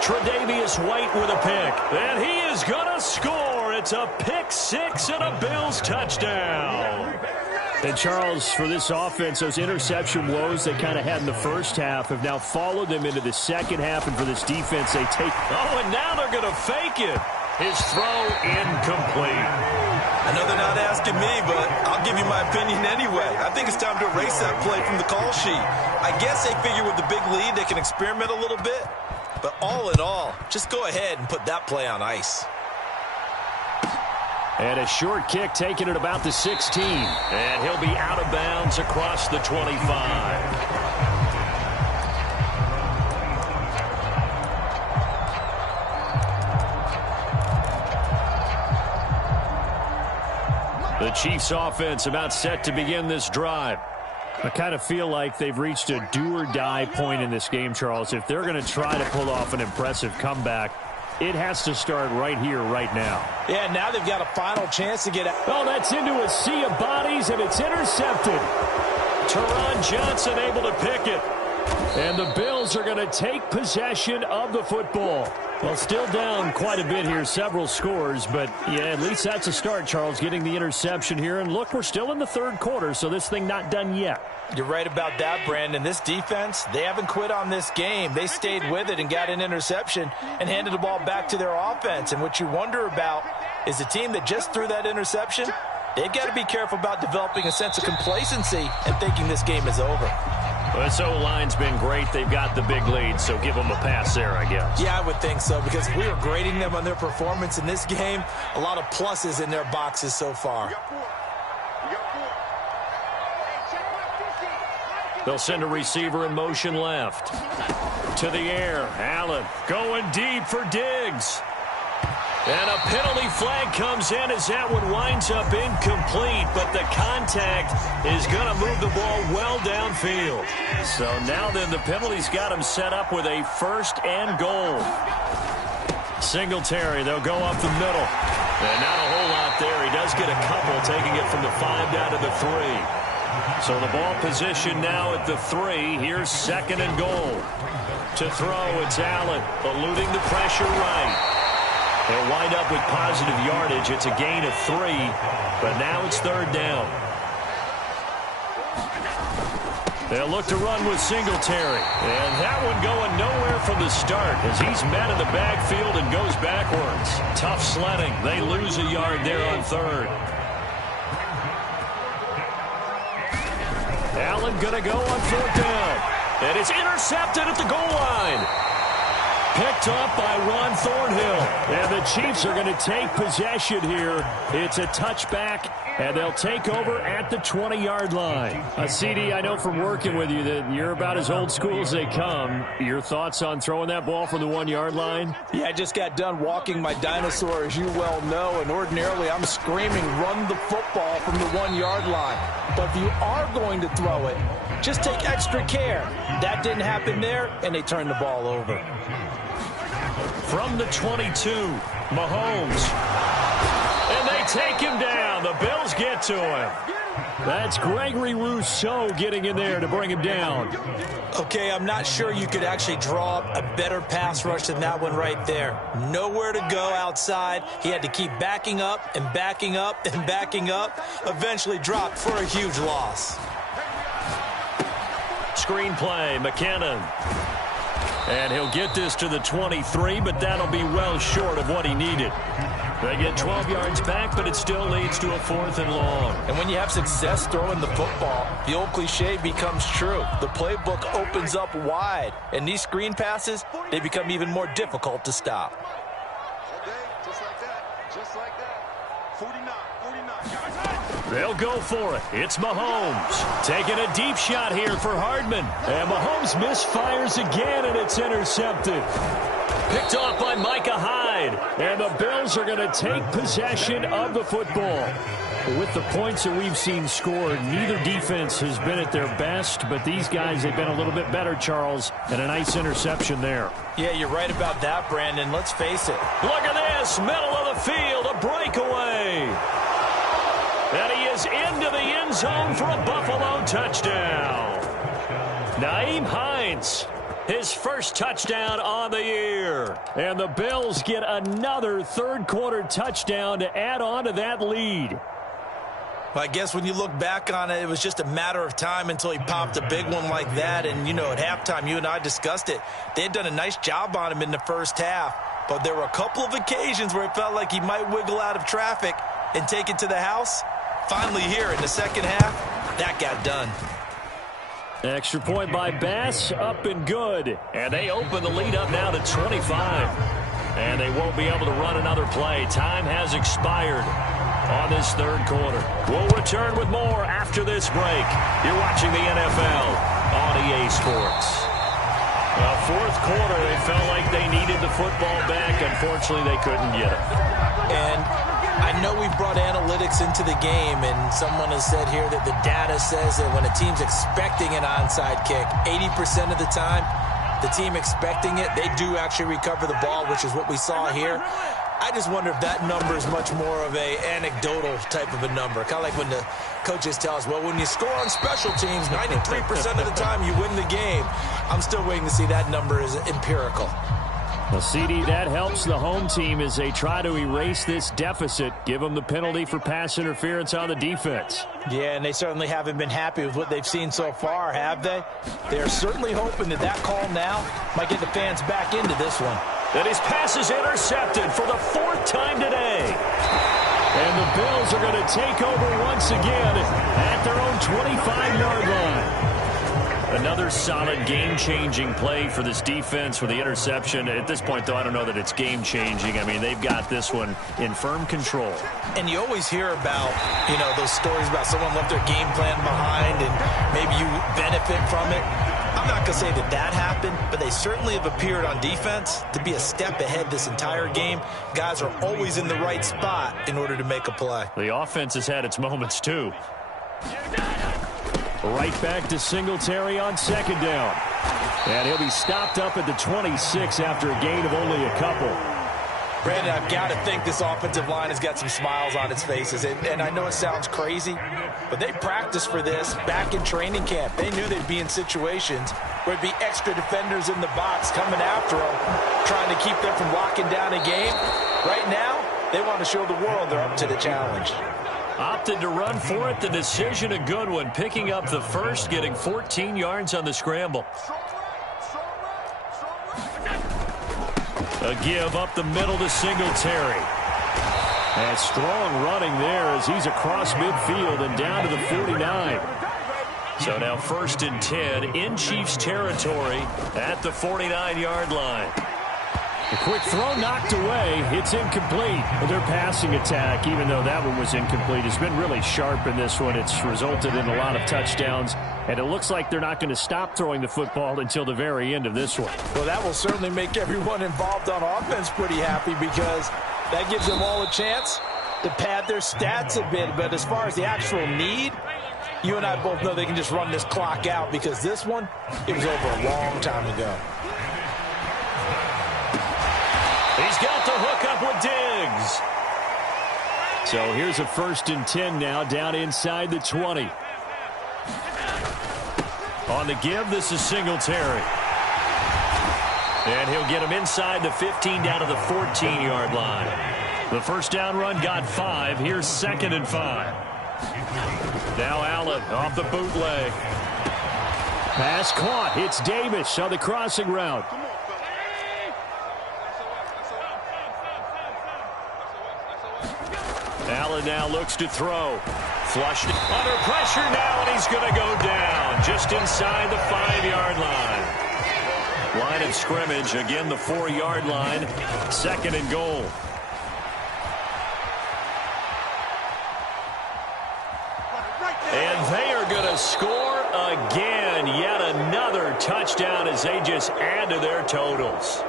Tre'Davious White with a pick. And he is going to score. It's a pick 6 and a Bills touchdown. And, Charles, for this offense, those interception woes they kind of had in the first half have now followed them into the second half. And for this defense, they take... Oh, and now they're going to fake it. His throw incomplete. I know they're not asking me, but I'll give you my opinion anyway. I think it's time to erase that play from the call sheet. I guess they figure with the big lead they can experiment a little bit. But all in all, just go ahead and put that play on ice. And a short kick taken at about the 16. And he'll be out of bounds across the 25. The Chiefs offense about set to begin this drive. I kind of feel like they've reached a do-or-die point in this game, Charles. If they're going to try to pull off an impressive comeback, it has to start right here, right now. Yeah, now they've got a final chance to get out. Oh, that's into a sea of bodies, and it's intercepted. Teron Johnson able to pick it. And the Bills are going to take possession of the football. Well, still down quite a bit here, several scores, but yeah, at least that's a start, Charles, getting the interception here. And look, we're still in the third quarter, so this thing not done yet. You're right about that, Brandon. This defense, they haven't quit on this game. They stayed with it and got an interception and handed the ball back to their offense. And what you wonder about is the team that just threw that interception, they've got to be careful about developing a sense of complacency and thinking this game is over. Well, this O-line's been great. They've got the big lead, so give them a pass there, I guess. Yeah, I would think so, because if we were grading them on their performance in this game, a lot of pluses in their boxes so far. They'll send a receiver in motion left. To the air, Allen going deep for Diggs. And a penalty flag comes in as that one winds up incomplete, but the contact is going to move the ball well downfield. So now then the penalty's got him set up with a 1st and goal. Singletary, they'll go up the middle. And not a whole lot there. He does get a couple, taking it from the 5 down to the 3. So the ball position now at the 3. Here's 2nd and goal. To throw, it's Allen, eluding the pressure right. They'll wind up with positive yardage. It's a gain of 3, but now it's 3rd down. They'll look to run with Singletary. And that one going nowhere from the start as he's met in the backfield and goes backwards. Tough sledding. They lose a yard there on 3rd. Allen going to go on 4th down. And it's intercepted at the goal line. Picked up by Ron Thornhill. And the Chiefs are going to take possession here. It's a touchback, and they'll take over at the 20-yard line. CD, I know from working with you that you're about as old school as they come. Your thoughts on throwing that ball from the 1-yard line? Yeah, I just got done walking my dinosaur, as you well know, and ordinarily I'm screaming, run the football from the 1-yard line. But if you are going to throw it, just take extra care. That didn't happen there, and they turned the ball over. From the 22, Mahomes. And they take him down. The Bills get to him. That's Gregory Rousseau getting in there to bring him down. Okay, I'm not sure you could actually draw up a better pass rush than that one right there. Nowhere to go outside. He had to keep backing up and backing up and backing up. Eventually dropped for a huge loss. Screenplay, McKinnon. And he'll get this to the 23, but that'll be well short of what he needed. They get 12 yards back, but it still leads to a 4th and long. And when you have success throwing the football, the old cliche becomes true. The playbook opens up wide, and these screen passes, they become even more difficult to stop. Okay, just like that. Just like that. 49. They'll go for it. It's Mahomes taking a deep shot here for Hardman. And Mahomes misfires again, and it's intercepted. Picked off by Micah Hyde. And the Bills are going to take possession of the football. With the points that we've seen scored, neither defense has been at their best, but these guys have been a little bit better, Charles, and a nice interception there. Yeah, you're right about that, Brandon. Let's face it. Look at this, middle of the field, a breakaway. And he is into the end zone for a Buffalo touchdown. Nyheim Hines, his first touchdown on the year. And the Bills get another third-quarter touchdown to add on to that lead. Well, I guess when you look back on it, it was just a matter of time until he popped a big one like that. And, you know, at halftime, you and I discussed it. They had done a nice job on him in the first half. But there were a couple of occasions where it felt like he might wiggle out of traffic and take it to the house. Finally here in the second half, that got done. Extra point by Bass, up and good. And they open the lead up now to 25. And they won't be able to run another play. Time has expired. on this third quarter. We'll return with more after this break. You're watching the NFL on EA Sports. Well, fourth quarter, they felt like they needed the football back. Unfortunately, they couldn't get it. And I know we've brought analytics into the game, and someone has said here that the data says that when a team's expecting an onside kick, 80% of the time, the team expecting it, they do actually recover the ball, which is what we saw here. I just wonder if that number is much more of a anecdotal type of a number. Kind of like when the coaches tell us, well, when you score on special teams, 93% of the time you win the game. I'm still waiting to see that number is empirical. Well, CD, that helps the home team as they try to erase this deficit, give them the penalty for pass interference on the defense. Yeah, and they certainly haven't been happy with what they've seen so far, have they? They're certainly hoping that call now might get the fans back into this one. And his pass is intercepted for the fourth time today. And the Bills are going to take over once again at their own 25-yard line. Another solid game-changing play for this defense with the interception. At this point, though, I don't know that it's game-changing. I mean, they've got this one in firm control. And you always hear about, those stories about someone left their game plan behind and maybe you benefit from it. I'm not going to say that happened, but they certainly have appeared on defense to be a step ahead this entire game. Guys are always in the right spot in order to make a play. The offense has had its moments, too. Right back to Singletary on second down. And he'll be stopped up at the 26 after a gain of only a couple. Brandon, I've got to think this offensive line has got some smiles on its faces. And I know it sounds crazy, but they practiced for this back in training camp. They knew they'd be in situations where it'd be extra defenders in the box coming after them, trying to keep them from locking down a game. Right now, they want to show the world they're up to the challenge. Opted to run for it. The decision a good one. Picking up the first, getting 14 yards on the scramble. A give up the middle to Singletary. And strong running there as he's across midfield and down to the 49. So now 1st and 10 in Chiefs territory at the 49-yard line. A quick throw knocked away. It's incomplete. Their passing attack, even though that one was incomplete, has been really sharp in this one. It's resulted in a lot of touchdowns, and it looks like they're not going to stop throwing the football until the very end of this one. Well, that will certainly make everyone involved on offense pretty happy because that gives them all a chance to pad their stats a bit. But as far as the actual need, you and I both know they can just run this clock out because this one, it was over a long time ago. He's got the hook up with Diggs. So here's a 1st and 10 now, down inside the 20. On the give, this is Singletary. And he'll get him inside the 15 down to the 14-yard line. The first down run got 5. Here's 2nd and 5. Now Allen off the bootleg. Pass caught. It's Davis on the crossing route. Allen now looks to throw. Flushed under pressure now, and he's going to go down just inside the 5-yard line. Line of scrimmage, again the 4-yard line. 2nd and goal. And they are going to score again. Yet another touchdown as they just add to their totals.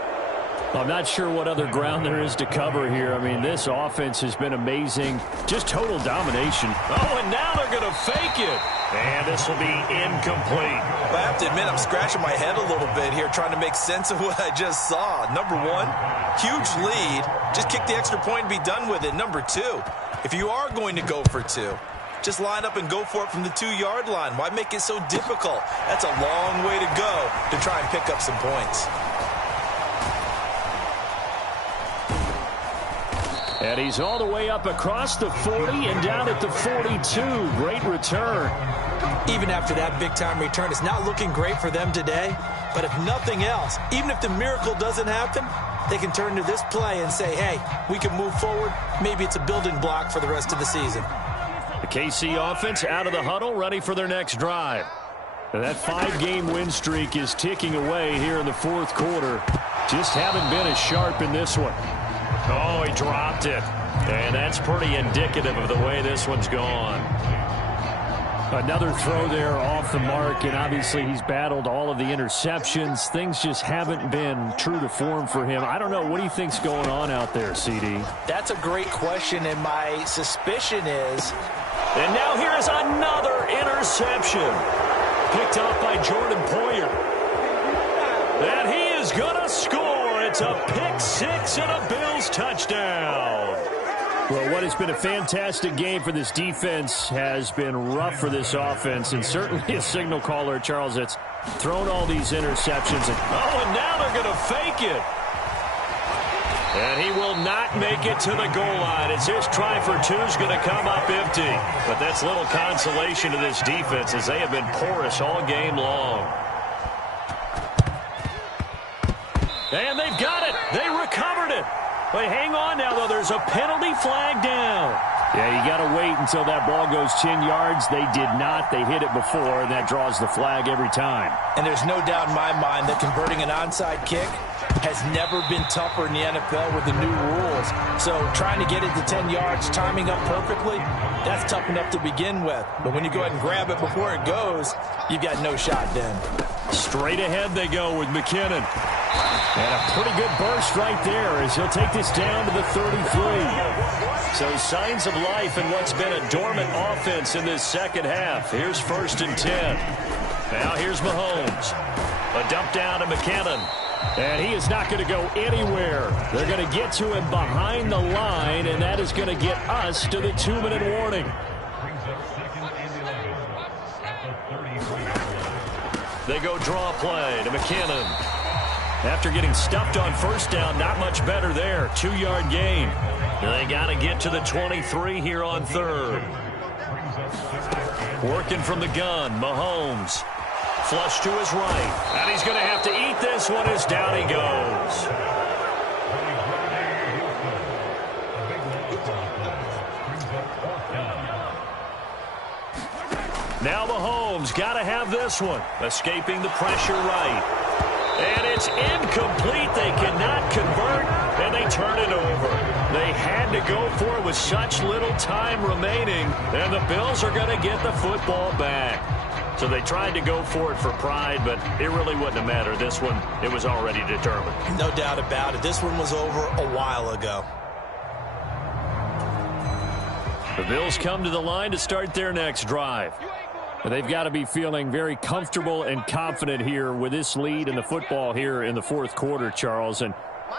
I'm not sure what other ground there is to cover here. I mean, this offense has been amazing. Just total domination. Oh, and now they're going to fake it. And this will be incomplete. I have to admit, I'm scratching my head a little bit here trying to make sense of what I just saw. Number one, huge lead. Just kick the extra point and be done with it. Number two, if you are going to go for 2, just line up and go for it from the 2-yard line. Why make it so difficult? That's a long way to go to try and pick up some points. And he's all the way up across the 40 and down at the 42. Great return. Even after that big-time return, it's not looking great for them today. But if nothing else, even if the miracle doesn't happen, they can turn to this play and say, hey, we can move forward. Maybe it's a building block for the rest of the season. The KC offense out of the huddle, ready for their next drive. And that 5-game win streak is ticking away here in the 4th quarter. Just haven't been as sharp in this one. Oh, he dropped it. And that's pretty indicative of the way this one's gone. Another throw there off the mark, and obviously he's battled all of the interceptions. Things just haven't been true to form for him. I don't know. What do you think's going on out there, CD? That's a great question, and my suspicion is... And now here is another interception. Picked up by Jordan Poyer. And he is going to score. It's a pick six and a Bills touchdown. Well, what has been a fantastic game for this defense has been rough for this offense, and certainly a signal caller, Charles, that's thrown all these interceptions. And now they're going to fake it. And he will not make it to the goal line as his try for two is going to come up empty. But that's little consolation to this defense as they have been porous all game long. And they've got it. They recovered it. But hang on now, though. There's a penalty flag down. Yeah, you got to wait until that ball goes 10 yards. They did not. They hit it before, and that draws the flag every time. And there's no doubt in my mind that converting an onside kick has never been tougher in the NFL with the new rules. So trying to get it to 10 yards, timing up perfectly, that's tough enough to begin with. But when you go ahead and grab it before it goes, you've got no shot then. Straight ahead they go with McKinnon. And a pretty good burst right there as he'll take this down to the 33. So signs of life in what's been a dormant offense in this second half. Here's 1st and 10. Now here's Mahomes. A dump down to McKinnon. And he is not going to go anywhere. They're going to get to him behind the line, and that is going to get us to the 2-minute warning. They go draw play to McKinnon. After getting stuffed on first down, not much better there. 2-yard gain. They got to get to the 23 here on 3rd. Working from the gun, Mahomes. Flush to his right. And he's going to have to eat this one as down he goes. Now Mahomes got to have this one. Escaping the pressure right. And it's incomplete. They cannot convert, and they turn it over. They had to go for it with such little time remaining, and the Bills are going to get the football back. So they tried to go for it for pride, but it really wouldn't have mattered. This one, it was already determined. No doubt about it. This one was over a while ago. The Bills come to the line to start their next drive. They've got to be feeling very comfortable and confident here with this lead in the football here in the 4th quarter, Charles. And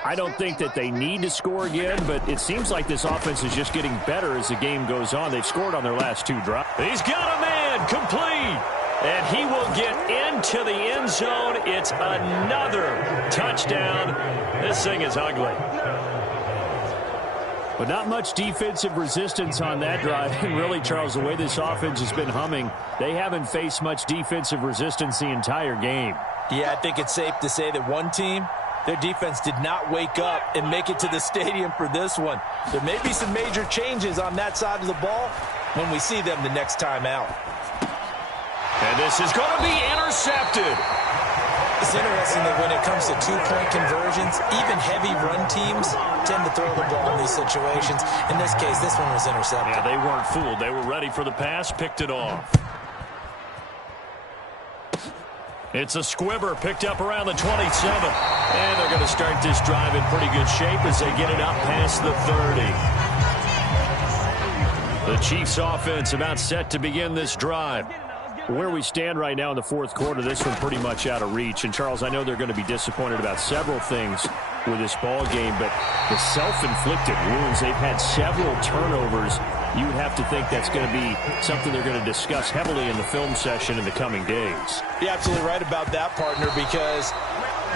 I don't think that they need to score again, but it seems like this offense is just getting better as the game goes on. They've scored on their last 2 drives. He's got a man complete. And he will get into the end zone. It's another touchdown. This thing is ugly. But not much defensive resistance on that drive. And really, Charles, the way this offense has been humming, they haven't faced much defensive resistance the entire game. Yeah, I think it's safe to say that one team, their defense did not wake up and make it to the stadium for this one. There may be some major changes on that side of the ball when we see them the next time out. And this is going to be intercepted. It's interesting that when it comes to 2-point conversions, even heavy run teams tend to throw the ball in these situations. In this case, this one was intercepted. Yeah, they weren't fooled. They were ready for the pass, picked it off. It's a squibber picked up around the 27. And they're going to start this drive in pretty good shape as they get it up past the 30. The Chiefs offense about set to begin this drive. Where we stand right now in the 4th quarter, this one pretty much out of reach. And, Charles, I know they're going to be disappointed about several things with this ball game, but the self-inflicted wounds, they've had several turnovers. You would have to think that's going to be something they're going to discuss heavily in the film session in the coming days. You're absolutely right about that, partner, because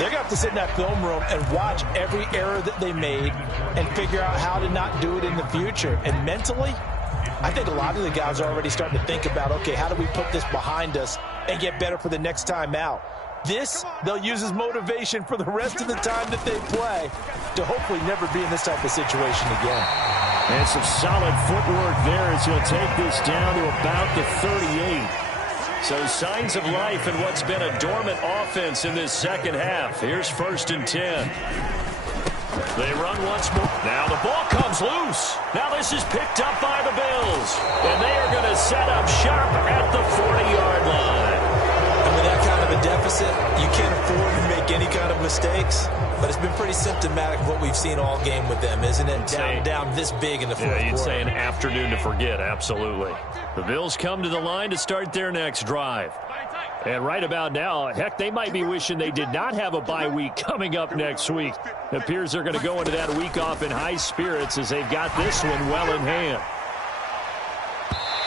they're going to have to sit in that film room and watch every error that they made and figure out how to not do it in the future. And mentally, I think a lot of the guys are already starting to think about, okay, how do we put this behind us and get better for the next time out? This, they'll use as motivation for the rest of the time that they play to hopefully never be in this type of situation again. And some solid footwork there as he'll take this down to about the 38. So signs of life in what's been a dormant offense in this second half. Here's 1st and 10. They run once more. Now the ball comes loose. Now this is picked up by the Bills. And they are going to set up shop at the 40-yard line. And with that kind of a deficit, you can't afford to make any kind of mistakes. But it's been pretty symptomatic of what we've seen all game with them, isn't it? Down this big in the fourth quarter. You'd say an afternoon to forget, absolutely. The Bills come to the line to start their next drive. And right about now, heck, they might be wishing they did not have a bye week coming up next week. It appears they're going to go into that week off in high spirits as they've got this one well in hand.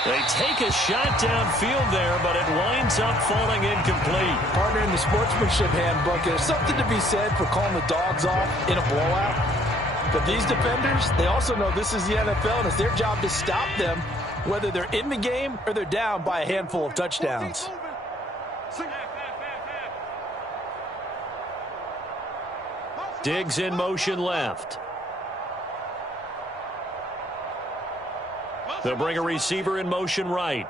They take a shot downfield there, but it winds up falling incomplete. Partner, in the sportsmanship handbook, there's something to be said for calling the dogs off in a blowout. But these defenders, they also know this is the NFL, and it's their job to stop them, whether they're in the game or they're down by a handful of touchdowns. Diggs in motion left. They'll bring a receiver in motion right.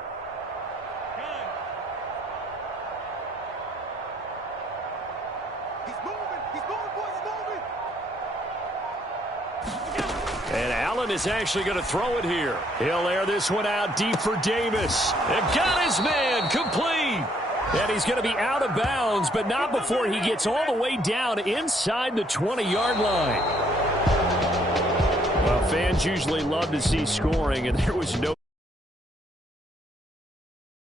And Allen is actually going to throw it here. He'll air this one out deep for Davis. And got his man complete. And he's going to be out of bounds, but not before he gets all the way down inside the 20-yard line. Well, fans usually love to see scoring, and there was no